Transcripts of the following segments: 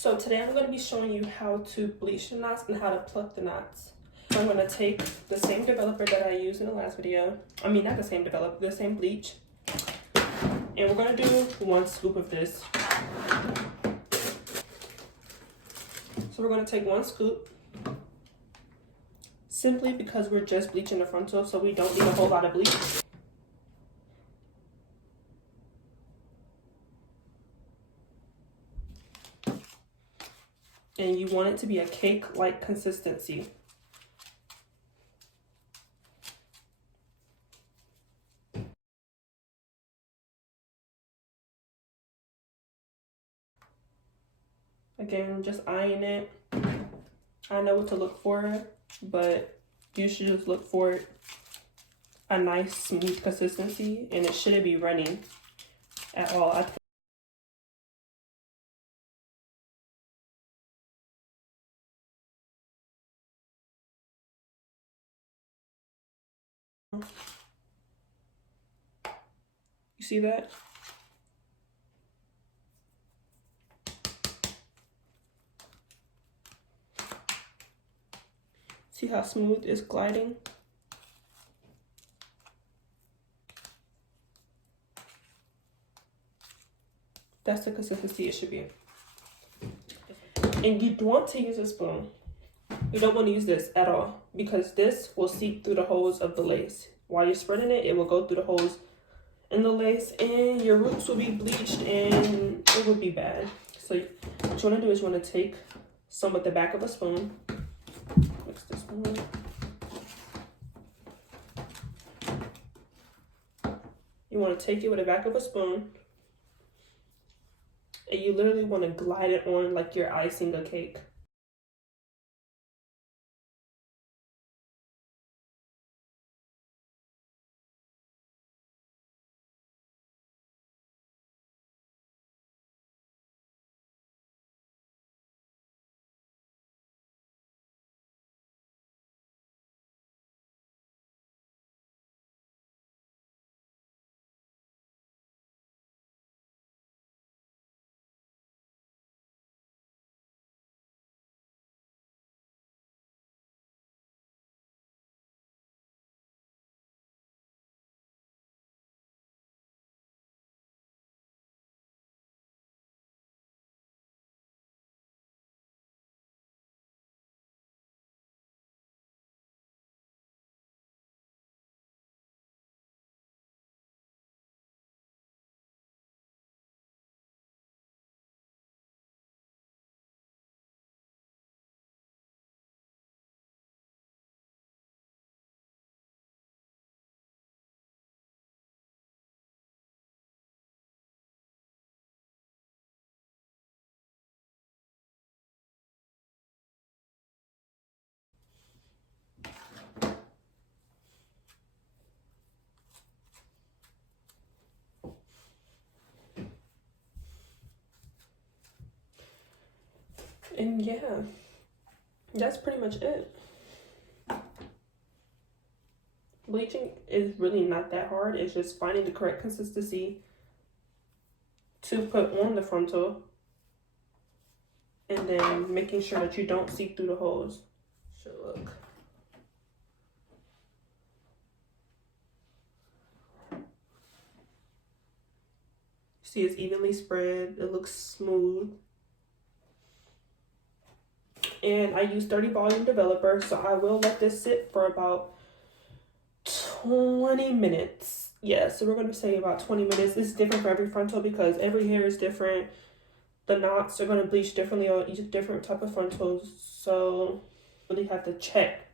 So today I'm going to be showing you how to bleach the knots and how to pluck the knots. So I'm going to take the same developer that I used in the last video. I mean, not the same developer, the same bleach. And we're going to do 1 scoop of this. So we're going to take 1 scoop. Simply because we're just bleaching the frontal, so we don't need a whole lot of bleach. And you want it to be a cake-like consistency. Again, just eyeing it. I know what to look for, but you should just look for a nice smooth consistency, and it shouldn't be running at all. You see that? See how smooth it's gliding? That's the consistency it should be. And you want to use a spoon. You don't want to use this at all, because this will seep through the holes of the lace. While you're spreading it, it will go through the holes in the lace and your roots will be bleached and it would be bad. So what you want to do is you want to take some with the back of a spoon. Mix this one up. You want to take it with the back of a spoon and you literally want to glide it on like you're icing a cake. And yeah, that's pretty much it. Bleaching is really not that hard. It's just finding the correct consistency to put on the frontal and then making sure that you don't seep through the holes. Should look. See, it's evenly spread. It looks smooth. And I use 30 volume developer, so I will let this sit for about 20 minutes. Yeah, so we're going to say about 20 minutes. It's different for every frontal because every hair is different. The knots are going to bleach differently on each different type of frontals. So you really have to check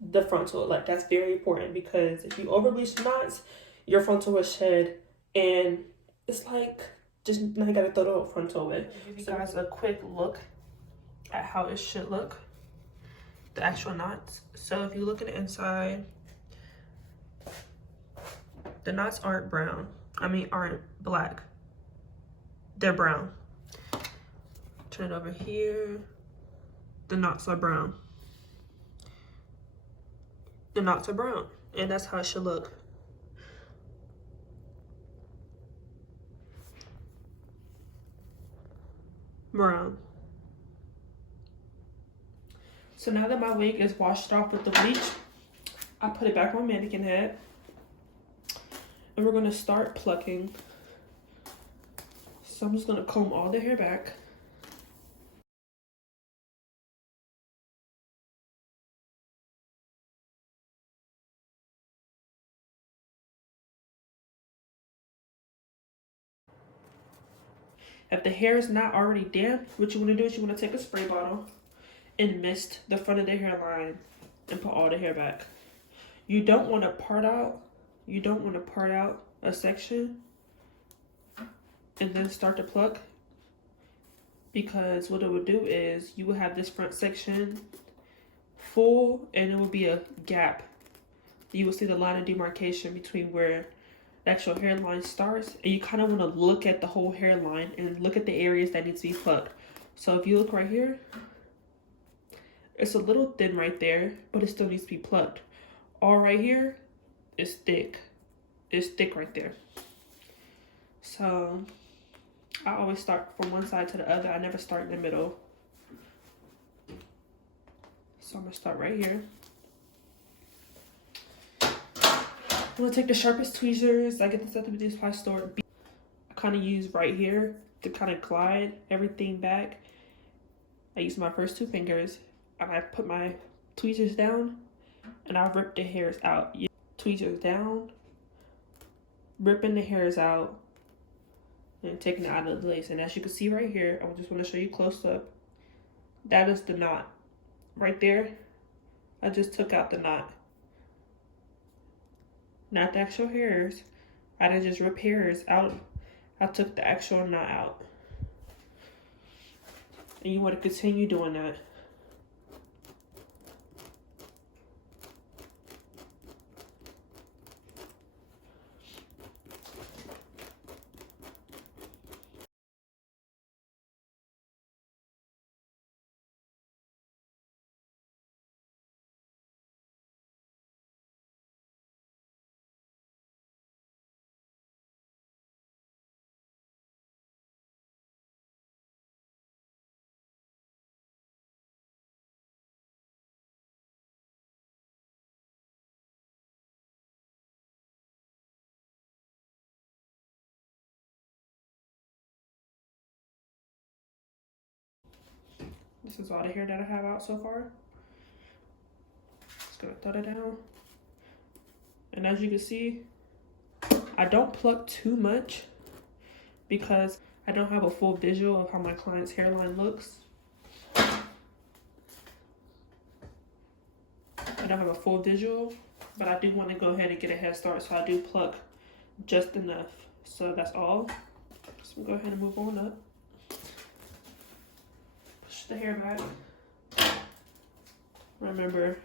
the frontal. Like, that's very important because if you over bleach the knots, your frontal will shed. And it's like, just now you got to throw the whole frontal away. Give you guys a quick look at how it should look, the actual knots. So if you look at the inside, the knots aren't brown. I mean, aren't black. They're brown. Turn it over here. The knots are brown. The knots are brown, and that's how it should look. Brown. So now that my wig is washed off with the bleach, I put it back on mannequin head. And we're gonna start plucking. So I'm just gonna comb all the hair back. If the hair is not already damp, what you wanna do is you wanna take a spray bottle and mist the front of the hairline and put all the hair back. You don't wanna part out. You don't wanna part out a section and then start to pluck, because what it would do is you will have this front section full and it will be a gap. You will see the line of demarcation between where the actual hairline starts, and you kind of want to look at the whole hairline and look at the areas that need to be plucked. So if you look right here, it's a little thin right there, but it still needs to be plucked. All right here is thick. It's thick right there. So I always start from one side to the other. I never start in the middle. So I'm gonna start right here. I'm gonna take the sharpest tweezers. I get this at the beauty supply store. I kind of use right here to kind of glide everything back. I use my first two fingers and I put my tweezers down and I rip the hairs out. Tweezers down, ripping the hairs out, and taking it out of the lace. And as you can see right here, I just want to show you close up. That is the knot right there. I just took out the knot, not the actual hairs. I didn't just rip hairs out. I took the actual knot out. And you want to continue doing that. This is all the hair that I have out so far. Just gonna throw it down. And as you can see, I don't pluck too much because I don't have a full visual of how my client's hairline looks. I don't have a full visual, but I do want to go ahead and get a head start, so I do pluck just enough. So that's all. So we'll go ahead and move on up. Push the hair back. Remember,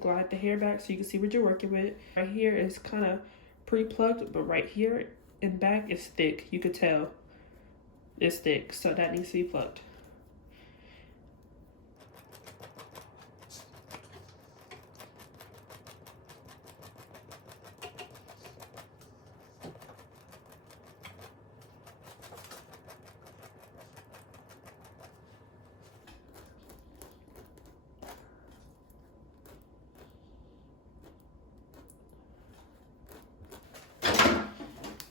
glide the hair back so you can see what you're working with. Right here is kind of pre-plucked, but right here and back is thick. You could tell it's thick, so that needs to be plucked.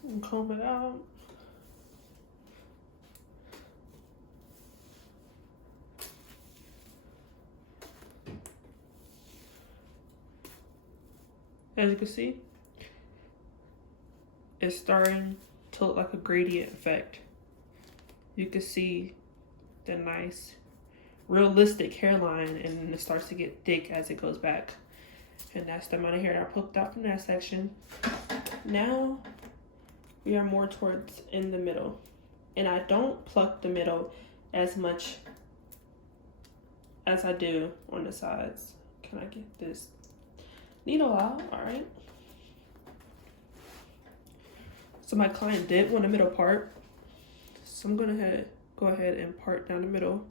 And comb it out. As you can see, it's starting to look like a gradient effect. You can see the nice realistic hairline, and then it starts to get thick as it goes back. And that's the amount of hair I plucked out from that section. Now we are more towards in the middle, and I don't pluck the middle as much as I do on the sides. Can I get this needle out? All right. So my client did want a middle part, so I'm gonna go ahead and part down the middle.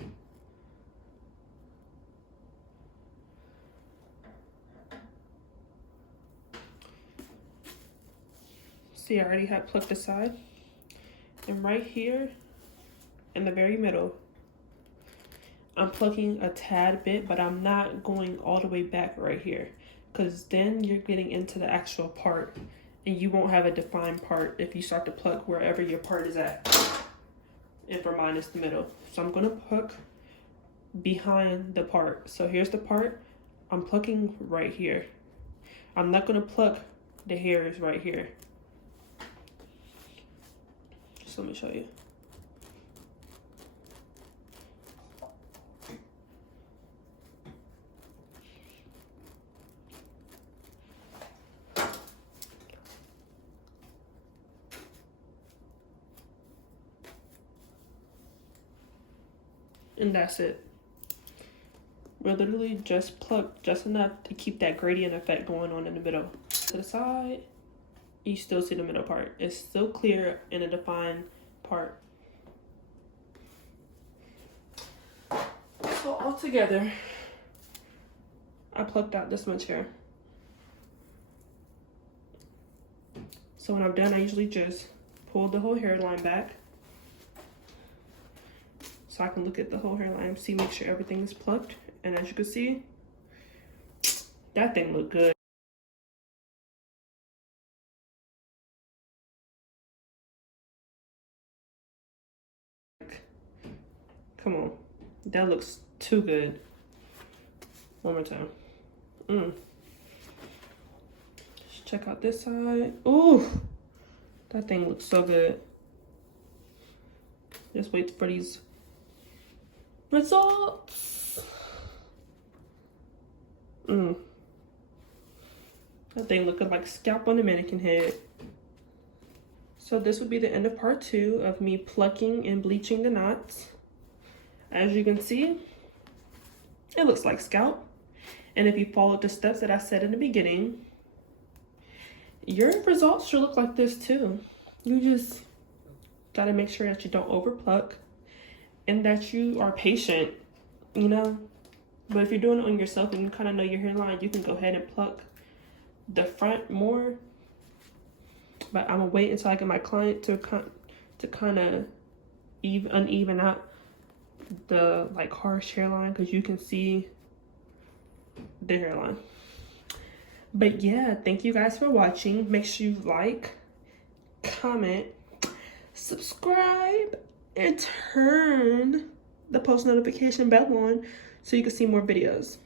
See, I already had plucked the side. And right here in the very middle, I'm plucking a tad bit, but I'm not going all the way back right here, because then you're getting into the actual part and you won't have a defined part if you start to pluck wherever your part is at. And for mine, it's the middle. So I'm gonna pluck behind the part. So here's the part. I'm plucking right here. I'm not gonna pluck the hairs right here. So let me show you. And that's it. We're literally just plucked just enough to keep that gradient effect going on in the middle. To the side, you still see the middle part. It's still clear in a defined part. So altogether, I plucked out this much hair. So when I'm done, I usually just pull the whole hairline back, so I can look at the whole hairline, see, make sure everything is plucked. And as you can see, that thing looked good. Come on, that looks too good. One more time. Let's check out this side. Ooh, that thing looks so good. Just wait for these results. That thing looking like scalp on a mannequin head. So this would be the end of part 2 of me plucking and bleaching the knots. As you can see, it looks like scalp. And if you followed the steps that I said in the beginning, your results should look like this too. You just gotta make sure that you don't over pluck and that you are patient, you know? But if you're doing it on yourself and you kind of know your hairline, you can go ahead and pluck the front more. But I'm gonna wait until I get my client to kind of uneven out the like harsh hairline, because you can see the hairline. But yeah, thank you guys for watching. Make sure you like, comment, subscribe, and turn the post notification bell on so you can see more videos.